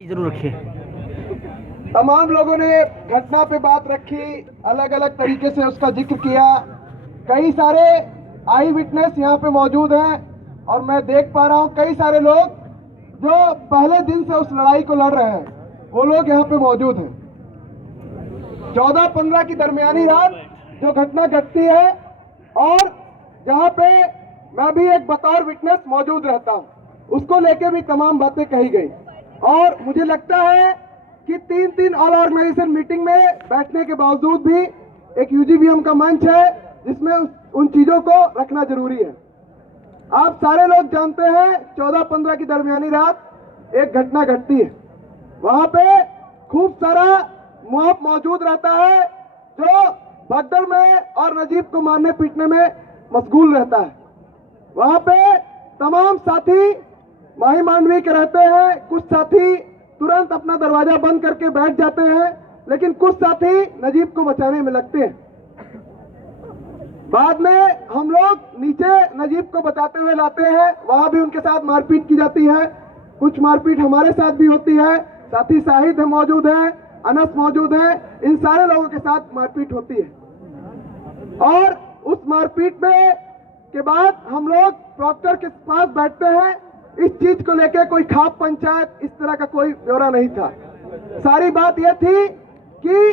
जरूर रखिए। तमाम लोगों ने घटना पे बात रखी, अलग अलग तरीके से उसका जिक्र किया। कई सारे आई विटनेस यहाँ पे मौजूद हैं और मैं देख पा रहा हूँ कई सारे लोग जो पहले दिन से उस लड़ाई को लड़ रहे हैं, वो लोग यहाँ पे मौजूद हैं। 14-15 की दरमियानी रात जो घटना घटती है और जहाँ पे मैं भी एक बतौर विटनेस मौजूद रहता हूँ, उसको लेके भी तमाम बातें कही गई। और मुझे लगता है कि 3 ऑल ऑर्गेनाइजेशन मीटिंग में बैठने के बावजूद भी एक यूजीबीएम का मंच है जिसमें उन चीजों को रखना जरूरी है। आप सारे लोग जानते हैं 14-15 की दरमियानी रात एक घटना घटती है, वहां पे खूब सारा मॉब मौजूद रहता है जो भगदड़ में और नजीब को मारने पीटने में मशगूल रहता है। वहां पे तमाम साथी माही मांडवी के रहते हैं, कुछ साथी तुरंत अपना दरवाजा बंद करके बैठ जाते हैं, लेकिन कुछ साथी नजीब को बचाने में लगते हैं। बाद में हम लोग नीचे नजीब को बचाते हुए लाते हैं, वहां भी उनके साथ मारपीट की जाती है, कुछ मारपीट हमारे साथ भी होती है। साथी शाहिद मौजूद है, अनस मौजूद है, इन सारे लोगों के साथ मारपीट होती है। और उस मारपीट में के बाद हम लोग प्रॉक्टर के पास बैठते हैं। इस चीज को लेकर कोई खाप पंचायत इस तरह का कोई ब्यौरा नहीं था। सारी बात यह थी कि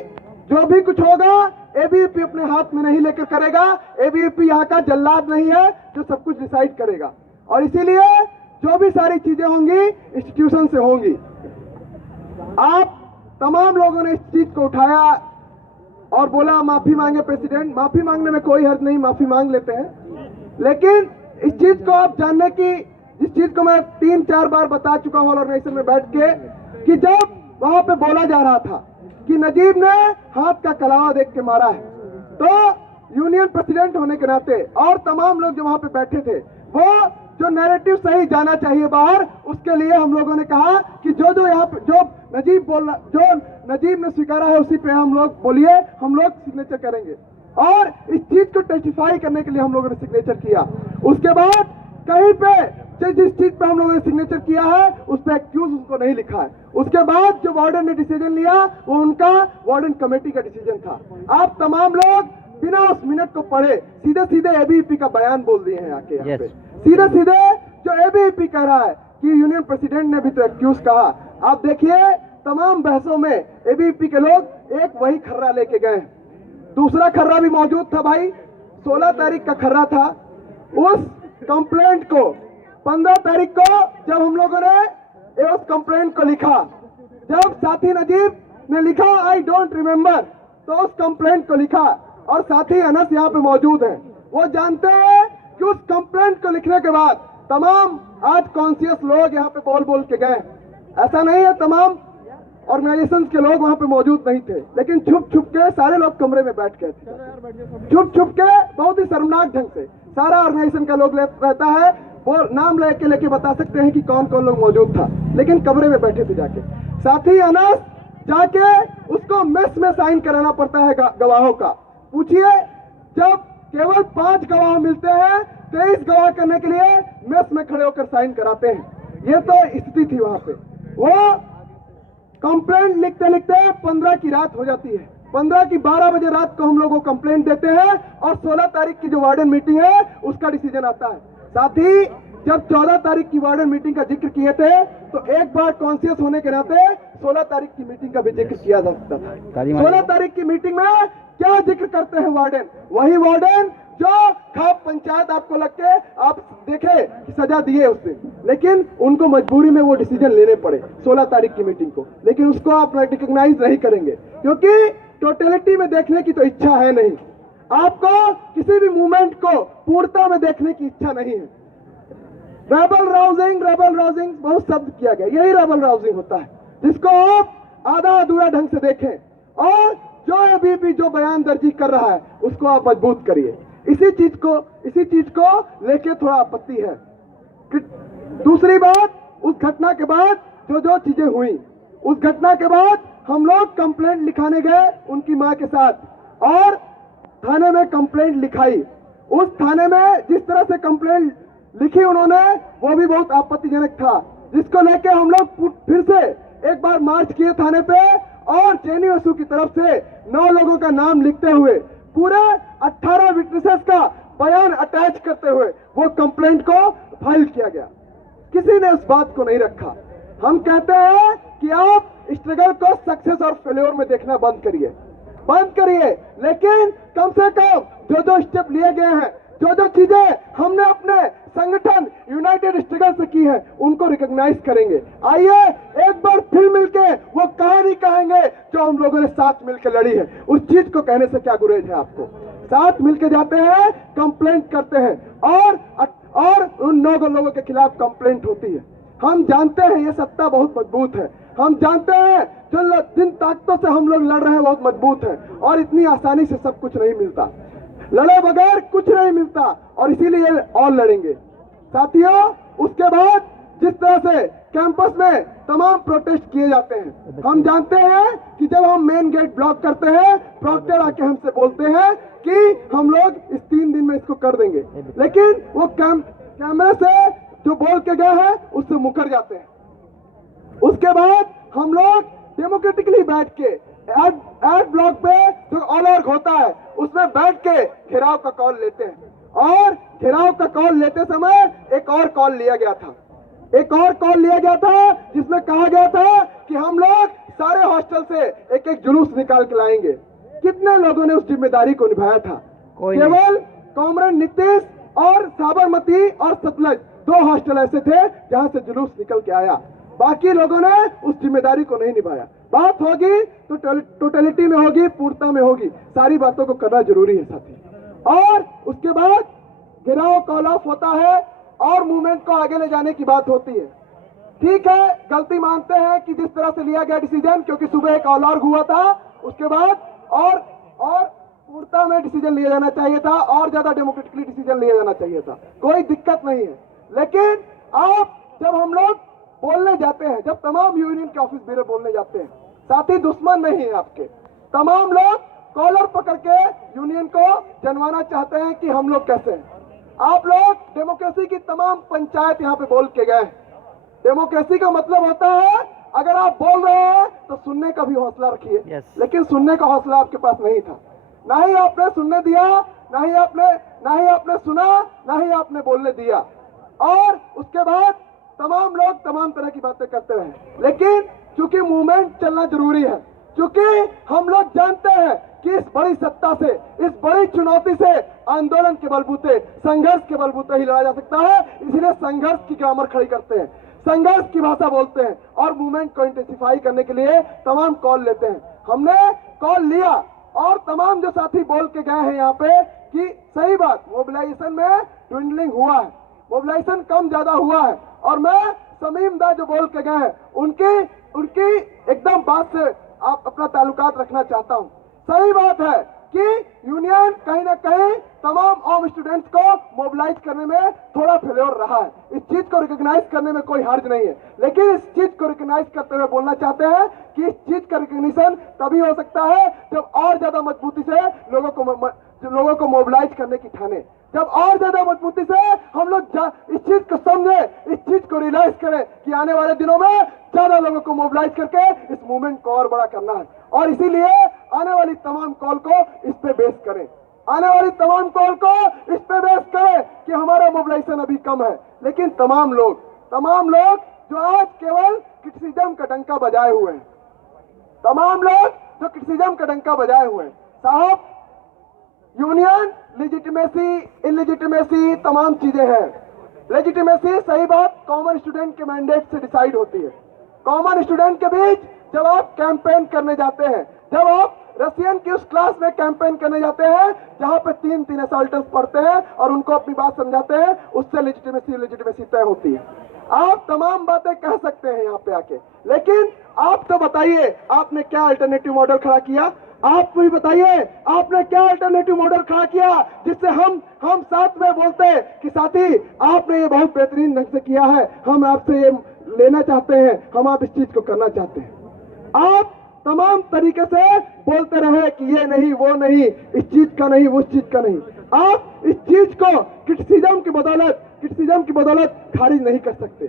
जो भी कुछ होगा एबीवीपी अपने हाथ में नहीं लेकर करेगा। एबीवीपी यहाँ का जल्लाद नहीं है जो सब कुछ डिसाइड करेगा, और इसीलिए जो भी सारी चीजें होंगी इंस्टीट्यूशन से होंगी। आप तमाम लोगों ने इस चीज को उठाया और बोला माफी मांगे प्रेसिडेंट। माफी मांगने में कोई हर्ज नहीं, माफी मांग लेते हैं, लेकिन इस चीज को आप जानने की, जिस चीज को मैं 3-4 बार बता चुका हूं ऑर्गेनाइजेशन में बैठ के, कि जब वहां पे बोला जा रहा था कि नजीब ने हाथ का कलावा देख के मारा है, तो यूनियन प्रेसिडेंट होने के नाते और तमाम लोग जो वहां पे बैठे थे, वो जो नैरेटिव सही जाना चाहिए बाहर, उसके लिए हम लोगों ने कहा कि जो यहाँ पे जो नजीब ने स्वीकारा है उसी पे हम लोग बोलिए, हम लोग सिग्नेचर करेंगे। और इस चीज को टेस्टिफाई करने के लिए हम लोगों ने सिग्नेचर किया। उसके बाद कहीं पे जिस चीज पे हम लोगों ने सिग्नेचर किया है उस पर एक्यूज उसको नहीं लिखा है। उसके बाद जो वार्डन ने डिसीजन लिया वो उनका वार्डन कमेटी का डिसीजन था। आप तमाम लोग बिना उस मिनट को पढ़े सीधे सीधे एबीवीपी का बयान बोल दिए हैं आके यहाँ पे। सीधे सीधे जो एबीवीपी कह रहा है कि यूनियन प्रेसिडेंट ने भी तो एक्यूज कहा। आप देखिए तमाम बहसों में एबीवीपी के लोग एक वही खर्रा लेके गए, दूसरा खर्रा भी मौजूद था भाई। 16 तारीख का खर्रा था। उस कंप्लेंट को 15 तारीख को जब हम लोगों ने उस कंप्लेंट को लिखा, जब साथी नजीब ने लिखा आई डोंट रिमेम्बर, तो उस कंप्लेंट को लिखा और साथी अनस यहाँ पे मौजूद हैं, वो जानते हैं कि उस कंप्लेंट को लिखने के बाद तमाम आज कॉन्शियस लोग यहाँ पे बोल बोल के गए। ऐसा नहीं है तमाम ऑर्गेनाइजेशन के लोग वहां पे मौजूद नहीं थे, लेकिन छुप छुप के सारे लोग कमरे में बैठ गए थे। छुप छुप के बहुत ही शर्मनाक ढंग से सारा ऑर्गेनाइजेशन का लोग रहता है, वो नाम लेके बता सकते हैं कि कौन कौन लोग मौजूद था, लेकिन कमरे में बैठे थे जाके। साथी अनस जाके उसको मेस में साइन कराना पड़ता है गवाहों का। पूछिए, जब केवल 5 गवाह मिलते हैं 23 गवाह करने के लिए मेस में खड़े होकर साइन कराते हैं। ये तो स्थिति थी वहां पे। वो कंप्लेंट लिखते लिखते 15 की रात हो जाती है। 15 की 12 बजे रात को हम लोग को कंप्लेंट देते हैं और 16 तारीख की जो वार्डन मीटिंग है उसका डिसीजन आता है। साथ ही जब 14 तारीख की वार्डन मीटिंग का जिक्र किए थे तो एक बार कॉन्शियस होने के नाते 16 तारीख की मीटिंग का भी जिक्र किया जा सकता था। 16 तारीख की मीटिंग में क्या जिक्र करते हैं वार्डन? वही वार्डन जो खाप पंचायत आपको लग के आप देखे कि सजा दिए उससे, लेकिन उनको मजबूरी में वो डिसीजन लेने पड़े 16 तारीख की मीटिंग को, लेकिन उसको आप रिकॉग्नाइज नहीं करेंगे क्योंकि टोटलिटी में देखने की तो इच्छा है नहीं। आपको किसी भी मूवमेंट को पूर्णता में देखने की इच्छा नहीं है। रेबल राउजिंग बहुत शब्द किया गया, यही रेबल राउजिंग होता है जिसको आप आधा अधूरा ढंग से देखें और जो एबीवीपी जो बयानदर्जी कर रहा है उसको आप मजबूत करिए। इसी चीज को लेके थोड़ा आपत्ति है। दूसरी बात, उस घटना के बाद जो चीजें हुई, उस घटना के बाद हम लोग कंप्लेंट लिखाने गए उनकी मां के साथ और थाने में कंप्लेंट लिखाई। उस थाने में जिस तरह से कंप्लेंट लिखी उन्होंने वो भी बहुत आपत्तिजनक था, जिसको लेके हम लोग फिर से एक बार मार्च किए थाने पे और जेएनयू की तरफ से 9 लोगों का नाम लिखते हुए पूरे 18 विटनेसेस का बयान अटैच करते हुए वो कंप्लेंट को फाइल किया गया। किसी ने उस बात को नहीं रखा। हम कहते हैं कि आप स्ट्रगल को सक्सेस और फेल्योर में देखना बंद करिए, लेकिन कम से कम जो स्टेप लिए गए हैं, जो चीजें हमने अपने संगठन यूनाइटेड स्ट्रगल से की है, उनको रिकॉग्नाइज करेंगे। आइए एक बार फिर मिलके वो कहानी कहेंगे जो हम लोगों ने साथ मिलकर लड़ी है। उस चीज को कहने से क्या गुरेज है आपको? साथ मिलके जाते हैं, कंप्लेंट करते हैं और उन 9 लोगों के खिलाफ कंप्लेंट होती है। हम जानते हैं ये सत्ता बहुत मजबूत है। हम जानते हैं जिन ताकतों से हम लोग लड़ रहे हैं बहुत मजबूत है और इतनी आसानी से सब कुछ नहीं मिलता। लड़े बगैर कुछ नहीं मिलता और इसीलिए और लड़ेंगे साथियों। उसके बाद जिस तरह से कैंपस में तमाम प्रोटेस्ट किए जाते हैं, हम जानते हैं कि जब हम मेन गेट ब्लॉक करते हैं, प्रॉक्टर आके हमसे बोलते हैं कि हम लोग इस 3 दिन में इसको कर देंगे, लेकिन वो कैमरे से जो बोल के गए हैं उससे मुकर जाते हैं। उसके बाद हम लोग डेमोक्रेटिकली बैठ के एड ब्लॉक पे जो अलर्ट होता है उसमें बैठ के घेराव का कॉल लेते हैं और घेराव का कॉल लेते समय एक और कॉल लिया गया था जिसमें कहा गया था कि हम लोग सारे हॉस्टल से एक जुलूस निकाल के लाएंगे। कितने लोगों ने उस जिम्मेदारी को निभाया था? केवल कॉमरेड नीतीश और साबरमती और सतलज 2 हॉस्टल ऐसे थे जहां से जुलूस निकल के आया। बाकी लोगों ने उस जिम्मेदारी को नहीं निभाया। बात होगी तो टोटलिटी में होगी, पूर्णता में होगी। सारी बातों को करना जरूरी है साथी। और उसके बाद गिराव कॉल ऑफ होता है और मूवमेंट को आगे ले जाने की बात होती है। ठीक है, गलती मानते हैं कि जिस तरह से लिया गया डिसीजन, क्योंकि सुबह एक अलॉर्ग हुआ था, उसके बाद और पूर्णता में डिसीजन लिया जाना चाहिए था और ज्यादा डेमोक्रेटिकली डिसीजन लिया जाना चाहिए था। कोई दिक्कत नहीं है, लेकिन आप जब हम लोग बोलने जाते हैं, जब तमाम यूनियन के ऑफिस बेरर बोलने जाते हैं, साथी दुश्मन नहीं है आपके। तमाम लोग कॉलर पकड़ के यूनियन को जनवाना चाहते हैं कि हम लोग कैसे हैं। आप लोग डेमोक्रेसी की तमाम पंचायत यहाँ पे बोल के गए। डेमोक्रेसी का मतलब होता है अगर आप बोल रहे हैं तो सुनने का भी हौसला रखिए। लेकिन सुनने का हौसला आपके पास नहीं था। ना ही आपने सुनने दिया, ना ही आपने सुना, ना ही आपने बोलने दिया। और उसके बाद तमाम लोग तमाम तरह की बातें करते रहे। लेकिन चूंकि मूवमेंट चलना जरूरी है, चूंकि हम लोग जानते हैं कि इस बड़ी सत्ता से, इस बड़ी चुनौती से आंदोलन के बलबूते, संघर्ष के बलबूते ही लड़ा जा सकता है। इसलिए संघर्ष की ग्रामर खड़ी करते हैं, संघर्ष की भाषा बोलते हैं और मूवमेंट को इंटेंसिफाई करने के लिए तमाम कॉल लेते हैं। हमने कॉल लिया और तमाम जो साथी बोल के गए हैं यहाँ पे कि सही बात, मोबिलाइजेशन में ट्विंडलिंग हुआ है, मोबिलाइजेशन कम ज्यादा हुआ है। और मैं समीम दा जो बोल के गए हैं उनकी एकदम बात से आप अपना ताल्लुकात रखना चाहता हूं। सही बात है कि यूनियन कहीं ना कहीं तमाम आम स्टूडेंट्स को मोबिलाइज करने में थोड़ा फेल्योर रहा है। इस चीज को रिकॉग्नाइज करने में कोई हर्ज नहीं है, लेकिन इस चीज को रिकॉग्नाइज करते हुए बोलना चाहते हैं कि इस चीज का रिकॉग्निशन तभी हो सकता है जब और ज्यादा मजबूती से लोगों को मोबिलाइज करने की ठाने, जब और ज्यादा मजबूती से हम लोग इस चीज को समझे, इस चीज को रियलाइज करें कि आने वाले दिनों में ज्यादा लोगों को मोबिलाइज करके इस मूवमेंट को और बड़ा करना है। और इसीलिए आने वाली तमाम कॉल को इस पे बेस करें, आने वाली तमाम कॉल को इस पे बेस करें कि हमारा मोबिलाइजेशन अभी कम है। लेकिन तमाम लोग जो आज केवल क्रिटिसिज्म का डंका बजाए हुए हैं, तमाम लोग जो क्रिटिसिज्म का डंका बजाए हुए हैं, साहब यूनियन लेजिटिमेसी, इलेजिटिमेसी तमाम चीजें हैं। लेजिटिमेसी सही बात कॉमन स्टूडेंट के मैंडेट से डिसाइड होती है। कॉमन स्टूडेंट के बीच जब आप कैंपेन करने जाते हैं, जब आप रशियन की उस क्लास में कैंपेन करने जाते हैं जहां पे 3 असल्टर्स पढ़ते हैं और उनको अपनी बात समझाते हैं, उससे लेजिटिमेसी तय होती है। आप तमाम बातें कह सकते हैं यहाँ पे आके, लेकिन आप तो बताइए आपने क्या अल्टरनेटिव मॉडल खड़ा किया? आप भी बताइए आपने क्या अल्टरनेटिव मॉडल खड़ा किया जिससे हम साथ में बोलते हैं कि साथी आपने ये बहुत बेहतरीन ढंग से किया है, हम आपसे ये लेना चाहते हैं, हम आप इस चीज को करना चाहते हैं। आप तमाम तरीके से बोलते रहे कि ये नहीं, वो नहीं, इस चीज का नहीं, उस चीज का नहीं। आप इस चीज को क्रिटिसिज्म की बदौलत खारिज नहीं कर सकते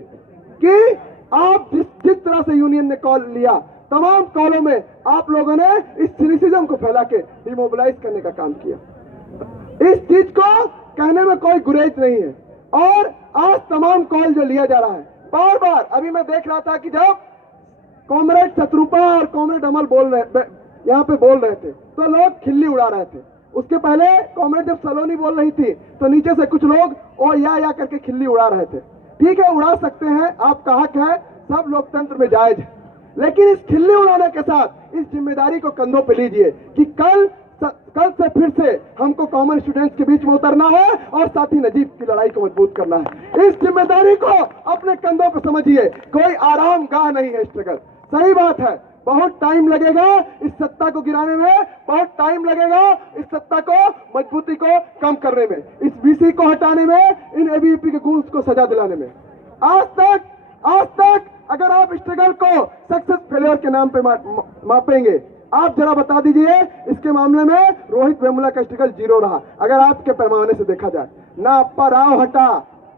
कि आप जिस तरह से यूनियन ने कॉल लिया, तमाम कॉलों में आप लोगों ने इस सिनिसिज्म को फैला के डिमोबिलाइज करने का काम किया। इस चीज को कहने में कोई गुरेज नहीं है। और आज तमाम कॉल जो लिया जा रहा है, बार बार अभी मैं देख रहा था कि जब कॉमरेड शत्रुपा और कॉमरेड अमल यहाँ पे बोल रहे थे तो लोग खिल्ली उड़ा रहे थे। उसके पहले कॉमरेड जब सलोनी बोल रही थी तो नीचे से कुछ लोग ओ या करके खिल्ली उड़ा रहे थे। ठीक है, उड़ा सकते हैं, आपका हक है, सब लोकतंत्र में जायज है। लेकिन इस खिल्ली उड़ाने के साथ इस जिम्मेदारी को कंधों पे लीजिए कि कल से फिर से हमको कॉमन स्टूडेंट्स के बीच में उतरना है और साथ ही नजीब की लड़ाई को मजबूत करना है। इस जिम्मेदारी को अपने कंधों पे समझिए। कोई आराम गाह नहीं है स्ट्रगल। सही बात है, बहुत टाइम लगेगा इस सत्ता को गिराने में, बहुत टाइम लगेगा इस सत्ता को मजबूती को कम करने में, इस बीसी को हटाने में, इन एबीवीपी के गूंज को सजा दिलाने में। आज तक अगर आप स्ट्रगल को सक्सेस फेलियर के नाम पे मापेंगे, आप जरा बता दीजिए इसके मामले में रोहित वेमुला का स्ट्रगल 0 रहा अगर आपके पैमाने से देखा जाए। ना अप्पा राव हटा,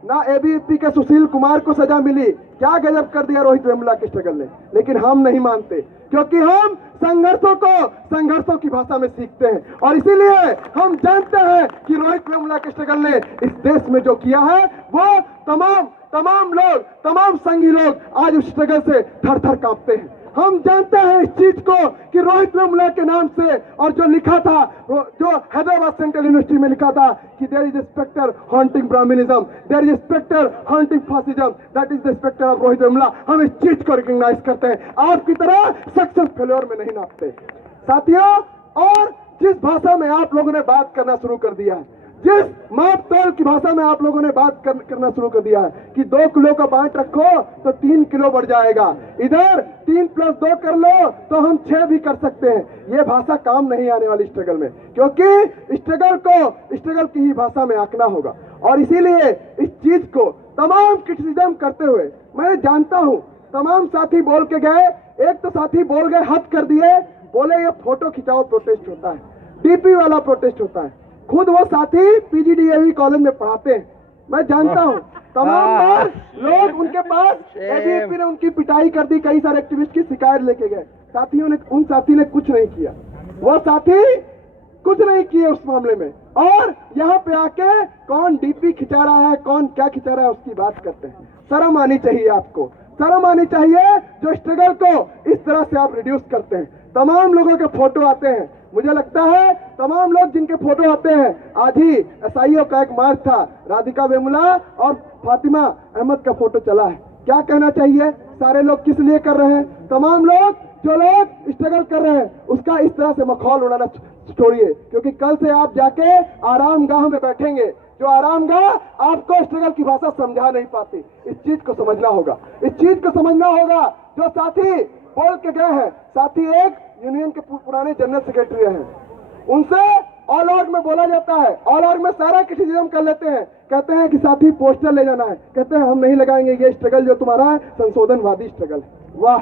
ना एबीवीपी के सुशील कुमार को सजा मिली। क्या गजब कर दिया रोहित वेमुला के स्ट्रगल ने। लेकिन हम नहीं मानते, क्योंकि हम संघर्षों की भाषा में सीखते हैं। और इसीलिए हम जानते हैं कि रोहित वेमुला के स्ट्रगल ने इस देश में जो किया है वो तमाम संघी लोग आज उस स्ट्रगल से थर थर कांपते हैं। हम जानते हैं इस चीज को कि रोहित वेमुला के नाम से, और जो लिखा था, जो हैदराबाद सेंट्रल यूनिवर्सिटी में लिखा था कि there is spectre haunting Brahminism, there is spectre haunting fascism, that is the spectre of Rohith Vemula. हम इस चीज को रिकॉग्नाइज करते हैं, आपकी तरह सक्सेस फेलियर में नहीं नापते साथियों। और जिस भाषा में आप लोगों ने बात करना शुरू कर दिया है, जिस माप तौल की भाषा में आप लोगों ने बात करना शुरू कर दिया है कि 2 किलो का बांट रखो तो 3 किलो बढ़ जाएगा, इधर 3 + 2 कर लो तो हम 6 भी कर सकते हैं, ये भाषा काम नहीं आने वाली स्ट्रगल में, क्योंकि स्ट्रगल की ही भाषा में आंकना होगा। और इसीलिए इस चीज को तमाम क्रिटिसिज्म करते हुए, मैं जानता हूं तमाम साथी बोल के गए, एक तो साथी बोल गए, हद कर दिए, बोले ये फोटो खिंचाओ प्रोटेस्ट होता है, डीपी वाला प्रोटेस्ट होता है। खुद वो साथी पीजीडीएवी कॉलेज में पढ़ाते हैं, मैं जानता हूं। तमाम बार लोग उनके पास, एबीवीपी ने उनकी पिटाई कर दी, कई सारे एक्टिविस्ट की शिकायत लेके गए, उन साथी ने कुछ नहीं किया, वो साथी कुछ नहीं किए उस मामले में। और यहाँ पे आके कौन डीपी खिंचा रहा है, कौन क्या खिंचा रहा है उसकी बात करते हैं। शर्म आनी चाहिए आपको, शर्म आनी चाहिए जो स्ट्रगल को इस तरह से आप रिड्यूस करते हैं। तमाम लोगों के फोटो आते हैं, मुझे लगता है तमाम लोग जिनके फोटो आते हैं, आज ही एसआईओ का एक मार्च था, राधिका वेमुला और फातिमा अहमद का फोटो चला है। क्या कहना चाहिए, सारे लोग किस लिए कर रहे हैं? तमाम लोग जो लोग स्ट्रगल कर रहे हैं उसका इस तरह से मखौल उड़ाना छोड़िए, क्योंकि कल से आप जाके आरामगाह में बैठेंगे, जो आरामगाह आपको स्ट्रगल की भाषा समझा नहीं पाती। इस चीज को समझना होगा, इस चीज को समझना होगा। जो साथी बोल के गए हैं, साथी एक यूनियन के पुराने जनरल सेक्रेटरी हैं, उनसे ऑल आउट में बोला जाता है, ऑल आउट में सारा क्रिटिसिज्म कर लेते हैं, कहते हैं कि साथी पोस्टर ले जाना है, कहते हैं हम नहीं लगाएंगे, ये स्ट्रगल जो तुम्हारा है संशोधनवादी स्ट्रगल है। वाह,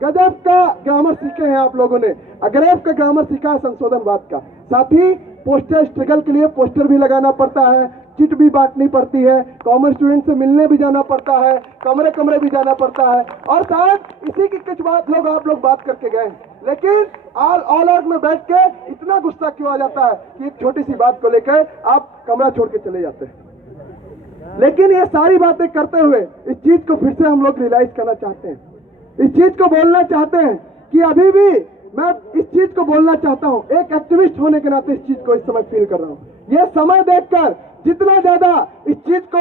गजब का ग्रामर सीखे हैं आप लोगों ने, अग्रेव का ग्रामर सीखा है संशोधनवाद का। साथी पोस्टर, स्ट्रगल के लिए पोस्टर भी लगाना पड़ता है, चिट भी बांटनी पड़ती है, कॉमन स्टूडेंट से मिलने भी जाना पड़ता है, कमरे भी जाना पड़ता है। और शायद इसी की कुछ बात आप लोग बात करके गए, लेकिन ऑल आउट में बैठ के इतना गुस्सा क्यों आ जाता है कि एक छोटी सी बात को लेकर आप कमरा छोड़ के चले जाते हैं। लेकिन ये सारी बातें करते हुए इस चीज को फिर से हम लोग रियलाइज करना चाहते हैं, इस चीज को बोलना चाहते हैं कि अभी भी मैं इस चीज को बोलना चाहता हूं, एक एक्टिविस्ट होने के नाते इस चीज को इस समय फील कर रहा हूं। ये समय देखकर जितना ज्यादा इस चीज को,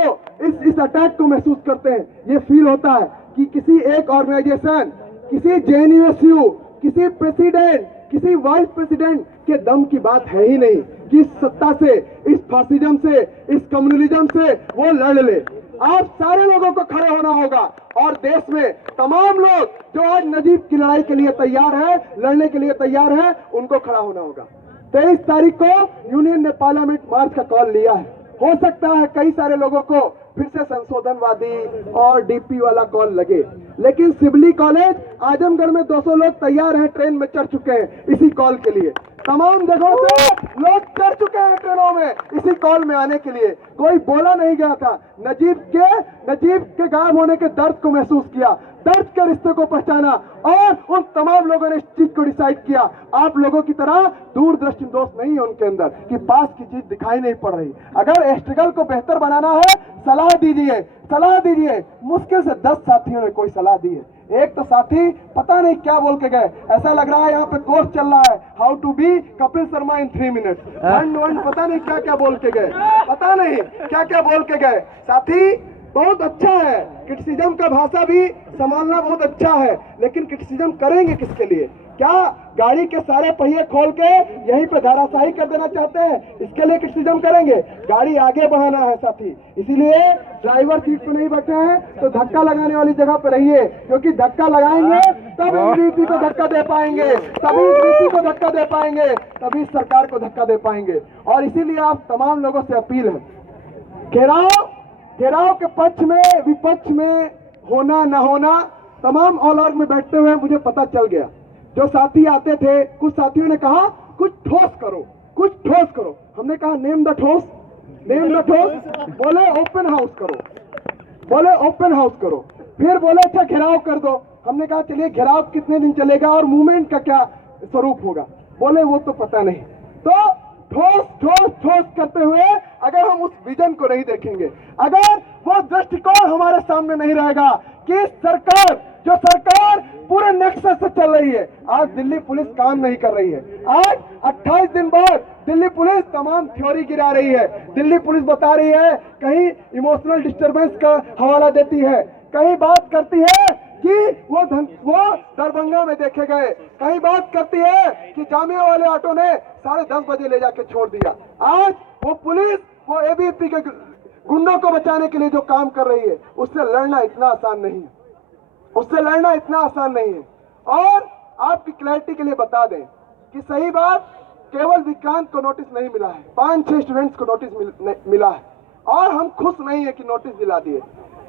इस अटैक को महसूस करते हैं, ये फील होता है कि किसी एक ऑर्गेनाइजेशन, किसी जेएनयूएसयू, किसी प्रेसिडेंट, किसी वाइस प्रेसिडेंट के दम की बात है ही नहीं कि इस सत्ता से, इस फासिज्म से, इस कम्युनलिज्म से वो लड़ ले। आप सारे लोगों को खड़े होना होगा और देश में तमाम लोग जो आज नजीब की लड़ाई के लिए तैयार है, लड़ने के लिए तैयार है, उनको खड़ा होना होगा। 23 तारीख को यूनियन ने पार्लियामेंट मार्च का कॉल लिया है। हो सकता है कई सारे लोगों को फिर से संशोधनवादी और डीपी वाला कॉल लगे, लेकिन सिबली कॉलेज आजमगढ़ में 200 लोग तैयार हैं, ट्रेन में चढ़ चुके हैं इसी कॉल के लिए। तमाम जगहों से लोग चढ़ चुके हैं ट्रेनों में इसी कॉल में आने के लिए। कोई बोला नहीं गया था। नजीब के गायब होने के दर्द को महसूस किया, दर्द के रिश्ते को पहचाना और उन तमाम लोगों ने इस चीज को डिसाइड किया। आप लोगों की तरह दूरदर्शी दोस्त नहीं है उनके अंदर कि पास की चीज दिखाई नहीं पड़ रही। अगर स्ट्रगल को बेहतर बनाना है, सलाह दीजिए। मुश्किल से 10 साथियों ने कोई सलाह दी है। एक तो साथी पता नहीं क्या बोल के गए, ऐसा लग रहा है यहाँ पे कोर्स चल रहा है, how to be Kapil Sharma in 3 minutes. One पता नहीं क्या बोल के गए, पता नहीं क्या बोल के गए। साथी बहुत अच्छा है, क्रिटिसिज्म का भाषा भी संभालना बहुत अच्छा है, लेकिन क्रिटिसिज्म करेंगे किसके लिए? क्या गाड़ी के सारे पहिए खोल के यहीं पे धराशायी कर देना चाहते हैं? इसके लिए क्रिटिसिज्म करेंगे? गाड़ी आगे बढ़ाना है साथी। इसीलिए ड्राइवर सीट पे नहीं बैठे हैं तो धक्का लगाने वाली जगह पे रहिए, क्योंकि धक्का लगाएंगे तब एबीवीपी को धक्का दे पाएंगे, तभी डीसी को धक्का दे पाएंगे, तभी सरकार को धक्का दे पाएंगे। और इसीलिए आप तमाम लोगों से अपील है, घेराव के पक्ष में विपक्ष में होना न होना, तमाम ऑल आउट में बैठते हुए मुझे पता चल गया। जो साथी आते थे, कुछ साथियों ने कहा कुछ ठोस करो। हमने कहा नेम द ठोस। बोले ओपन हाउस करो। फिर बोले अच्छा घेराव कर दो। हमने कहा चलिए घेराव कितने दिन चलेगा और मूवमेंट का क्या स्वरूप होगा? बोले वो तो पता नहीं। तो ठोस करते हुए अगर हम उस विजन को नहीं देखेंगे, अगर वो दृष्टिकोण हमारे सामने नहीं रहेगा कि जो सरकार पूरे नक्शे से चल रही है। आज दिल्ली पुलिस काम नहीं कर रही है। आज 28 दिन बाद दिल्ली पुलिस तमाम थ्योरी गिरा रही है। दिल्ली पुलिस बता रही है, कहीं इमोशनल डिस्टरबेंस का हवाला देती है, कहीं बात करती है कि वो दरभंगा में देखे गए, कहीं बात करती है कि जामिया वाले ऑटो ने 10:30 बजे ले जाके छोड़ दिया। आज वो पुलिस वो एबीवीपी के गुंडों को बचाने के लिए जो काम कर रही है, उससे लड़ना इतना आसान नहीं है। और आपकी क्लैरिटी के लिए बता दें कि सही बात, केवल विक्रांत को नोटिस नहीं मिला है, 5-6 स्टूडेंट्स को नोटिस मिला है और हम खुश नहीं है कि नोटिस दिला दिए।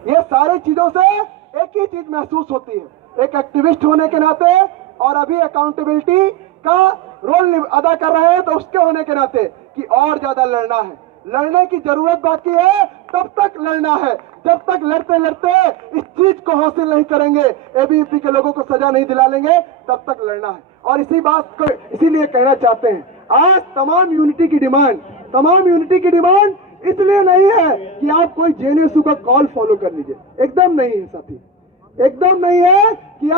ये सारी चीजों से एक ही चीज महसूस होती है, एक एक्टिविस्ट होने के नाते और अभी अकाउंटेबिलिटी का रोल अदा कर रहे हैं तो उसके होने के नाते कि और ज्यादा लड़ना है, लड़ने की जरूरत बाकी है, तब तक लड़ना है। जब तक लड़ते इस चीज को हासिल नहीं करेंगे, एबीवीपी के लोगों को सजा नहीं दिला लेंगे, तब तक लड़ना है। और इसी बात को इसीलिए कहना चाहते हैं, आज तमाम यूनिटी की डिमांड इसलिए नहीं है कि आप कोई जेएनयू का कॉल फॉलो कर लीजिए, एकदम नहीं है साथी, एकदम नहीं है कि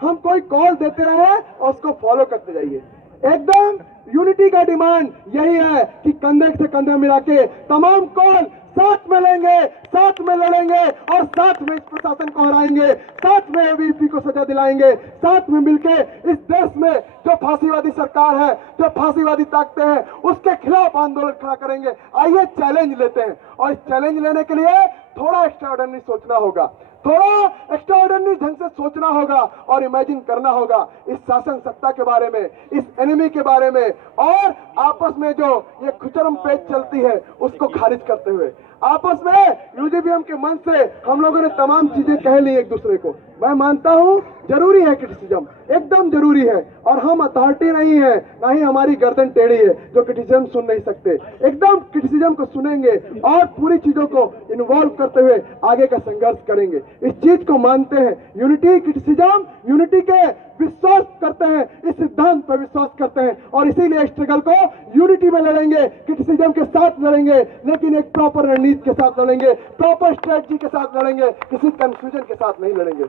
हम कोई कॉल देते रहे और उसको फॉलो करते जाइए। एकदम यूनिटी का डिमांड यही है कि कंधे से कंधे मिला के तमाम कॉल साथ में लेंगे, साथ में लड़ेंगे और साथ में इस प्रशासन को हराएंगे, साथ में एबीवीपी को सजा दिलाएंगे, साथ में मिलके इस देश में जो फांसीवादी सरकार है, जो फांसीवादी ताकतें हैं, उसके खिलाफ आंदोलन खड़ा करेंगे। आइए चैलेंज लेते हैं और इस चैलेंज लेने के लिए थोड़ा एक्स्ट्राऑर्डिनरी सोचना होगा, थोड़ा एक्स्ट्राऑर्डिनरी ढंग से सोचना होगा और इमेजिन करना होगा इस शासन सत्ता के बारे में, इस एनिमी के बारे में, और आपस में जो ये खुचरम पेच चलती है उसको खारिज करते हुए आपस में यूजीबीएम के मन से हम लोगों ने तमाम चीजें कह ली एक दूसरे को। मैं मानता हूं जरूरी है क्रिटिसिज्म, एकदम जरूरी है, और हम अथॉरिटी नहीं है, ना ही हमारी गर्दन टेढ़ी है जो क्रिटिसिज्म सुन नहीं सकते। एकदम क्रिटिसिज्म को सुनेंगे और पूरी चीजों को इन्वॉल्व करते हुए आगे का संघर्ष करेंगे। इस चीज को मानते हैं, यूनिटी क्रिटिसिज्म, यूनिटी के विश्वास करते हैं, इस सिद्धांत पर विश्वास करते हैं और इसीलिए स्ट्रगल को यूनिटी में लड़ेंगे, क्रिटिसिज्म के साथ लड़ेंगे, लेकिन एक प्रॉपर रणनीति के साथ लड़ेंगे, प्रॉपर स्ट्रेटजी के साथ लड़ेंगे, किसी कंफ्यूजन के साथ नहीं लड़ेंगे।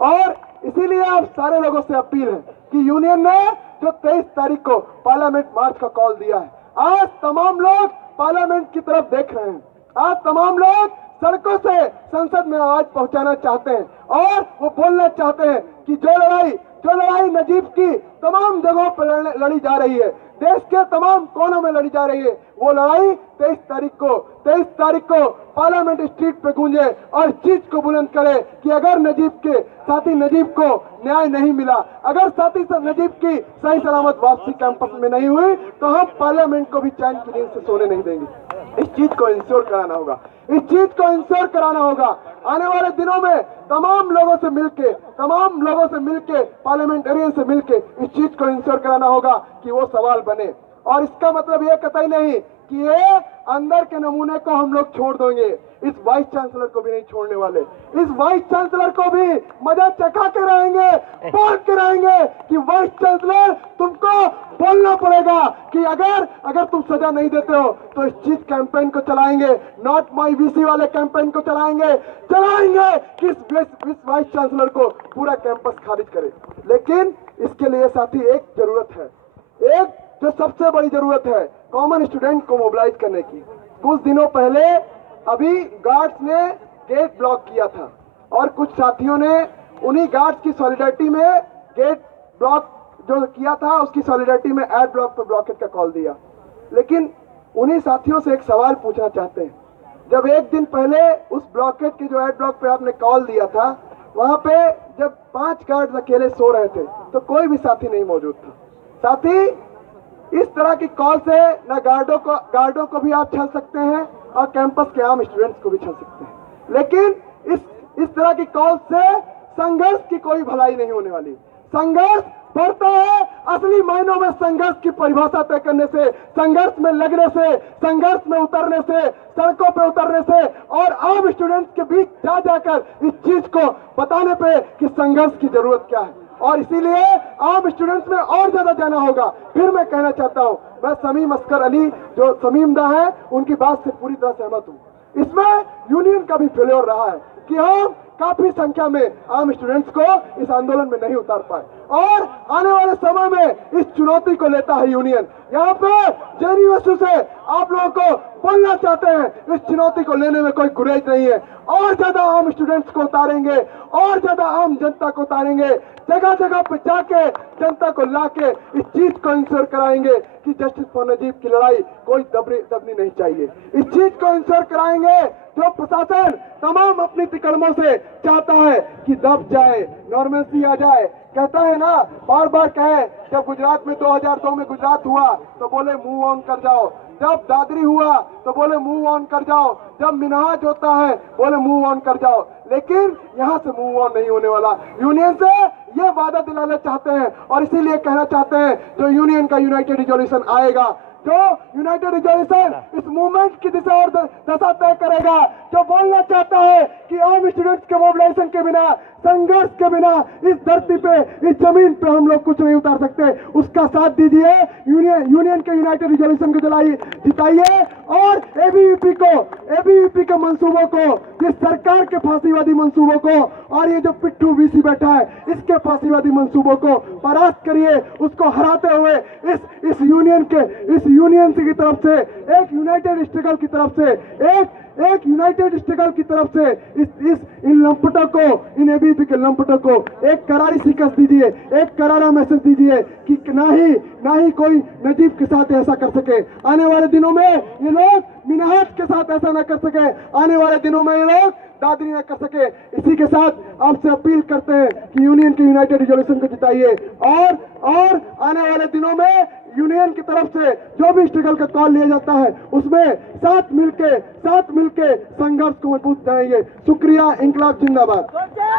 और इसीलिए आप सारे लोगों से अपील है कि यूनियन ने जो 23 तारीख को पार्लियामेंट मार्च का कॉल दिया है, आज तमाम लोग पार्लियामेंट की तरफ देख रहे हैं, आज तमाम लोग सड़कों से संसद में आवाज पहुंचाना चाहते हैं और वो बोलना चाहते हैं कि जो लड़ाई नजीब की तमाम जगहों पर लड़ी जा रही है, देश के तमाम कोनों में लड़ी जा रही है, वो लड़ाई 23 तारीख को पार्लियामेंट स्ट्रीट पे गूंजे और इस चीज को बुलंद करे कि अगर साथी नजीब को न्याय नहीं मिला, अगर साथी नजीब की सही सलामत वापसी कैंपस में नहीं हुई, तो हम पार्लियामेंट को भी चैन की नींद से सोने नहीं देंगे। इस चीज को इंश्योर कराना होगा, इस चीज को इंश्योर कराना होगा। आने वाले दिनों में तमाम लोगों से मिलके पार्लियामेंटेरियन से मिलके इस चीज को इंश्योर कराना होगा कि वो सवाल बने। और इसका मतलब ये कतई नहीं कि ये अंदर के नमूने को हम लोग छोड़ देंगे, इस वाइस चांसलर को भी नहीं छोड़ने वाले। इस वाइस चांसलर को भी मजा चखा के रहेंगे, बोल के रहेंगे कि वाइस चांसलर तुमको बोलना पड़ेगा कि अगर तुम सजा नहीं देते हो तो इस चीज कैंपेन को चलाएंगे, नॉट माई वीसी वाले कैंपेन को चलाएंगे कि इस वाइस चांसलर को पूरा कैंपस खारिज करे। लेकिन इसके लिए साथी एक जरूरत है, एक जो सबसे बड़ी जरूरत है कॉमन स्टूडेंट को मोबिलाइज करने की। कुछ दिनों पहले अभी गार्ड्स ने गेट ब्लॉक किया था और कुछ साथियों ने उन्हीं गार्ड्स की सॉलिडारिटी में गेट ब्लॉक जो किया था उसकी सॉलिडारिटी में एड ब्लॉक पर ब्लॉकेट का कॉल दिया। लेकिन उन्हीं साथियों से एक सवाल पूछना चाहते हैं, जब एक दिन पहले उस ब्लॉकेट के जो एड ब्लॉक पे आपने कॉल दिया था वहां पे जब 5 गार्ड्स अकेले सो रहे थे तो कोई भी साथी नहीं मौजूद था। साथी, इस तरह की कॉल से न गार्डों को भी आप छल सकते हैं और कैंपस के आम स्टूडेंट्स को भी छल सकते हैं। लेकिन इस तरह की कॉल से संघर्ष की कोई भलाई नहीं होने वाली। संघर्ष बढ़ता है असली मायनों में संघर्ष की परिभाषा तय करने से, संघर्ष में लगने से, संघर्ष में उतरने से, सड़कों पे उतरने से और आम स्टूडेंट्स के बीच जाकर इस चीज को बताने पे कि संघर्ष की जरूरत क्या है। और इसीलिए आम स्टूडेंट्स में और ज्यादा जाना होगा। फिर मैं कहना चाहता हूं, मैं समीम अस्कर अली जो समीमदा है उनकी बात से पूरी तरह सहमत हूं। इसमें यूनियन का भी फेल्योर रहा है कि हम काफी संख्या में आम स्टूडेंट्स को इस आंदोलन में नहीं उतार पाए और आने वाले समय में इस चुनौती को लेता है यूनियन। यहाँ पे जेएनयू से आप लोगों को बोलना चाहते हैं, इस चुनौती को लेने में कोई गुरेज नहीं है। और ज्यादा आम स्टूडेंट्स को उतारेंगे और ज्यादा आम जनता को उतारेंगे, जगह जगह पे जाके जनता को लाके इस चीज को इंश्योर कराएंगे कि जस्टिस फॉर नजीब की लड़ाई कोई दबनी नहीं चाहिए। इस चीज को इंश्योर कराएंगे जो प्रशासन तमाम अपनी तिकड़मों से चाहता है कि दब जाए, नॉर्मलसी आ जाए। कहता है ना, बार बार कहे, जब गुजरात में 2002 में गुजरात हुआ तो बोले मूव ऑन कर जाओ, जब दादरी हुआ तो बोले मूव ऑन कर जाओ, जब मिनहाज होता है बोले मूव ऑन कर जाओ। लेकिन यहाँ से मूव ऑन नहीं होने वाला। यूनियन से ये वादा दिलाना चाहते हैं और इसीलिए कहना चाहते हैं जो यूनियन का यूनाइटेड रिजोल्यूशन आएगा, जो यूनाइटेड रिजोल्यूशन इस मूवमेंट की दिशा और दशा तय करेगा, जो बोलना चाहता है कि आम स्टूडेंट्स के मोबिलाइजेशन के बिना, संघर्ष के बिना इस धरती पे, इस जमीन पे हम लोग कुछ नहीं उतार सकते, उसका साथ दीजिए। यूनियन के यूनाइटेड रिजोल्यूशन को जिताइए और एबीवीपी के मंसूबों को, ये सरकार के फांसीवादी मंसूबों को और ये जो पिट्ठू वीसी बैठा है इसके फांसीवादी मंसूबों को परास्त करिए। उसको हराते हुए इस यूनियन की तरफ से, एक यूनाइटेड स्ट्रगल की तरफ से, एक यूनाइटेड स्ट्रगल की तरफ से इन लंपटों को, इन एबीवीपी के लंपटों को एक करारी शिकस्त दीजिए, एक करारा मैसेज दीजिए कि ना ही कोई नजीब के साथ ऐसा कर सके। आने वाले दिनों में ये लोग मिनहाज के साथ ऐसा ना कर सके, आने वाले दिनों में ये लोग दादरी ना कर सके। इसी के साथ आपसे अपील करते हैं कि यूनियन के यूनाइटेड रिजोल्यूशन को जिताइए और आने वाले दिनों में यूनियन की तरफ से जो भी स्ट्रगल का कॉल लिया जाता है उसमें साथ मिलके संघर्ष को मजबूत बनाएंगे। शुक्रिया। इंकलाब जिंदाबाद।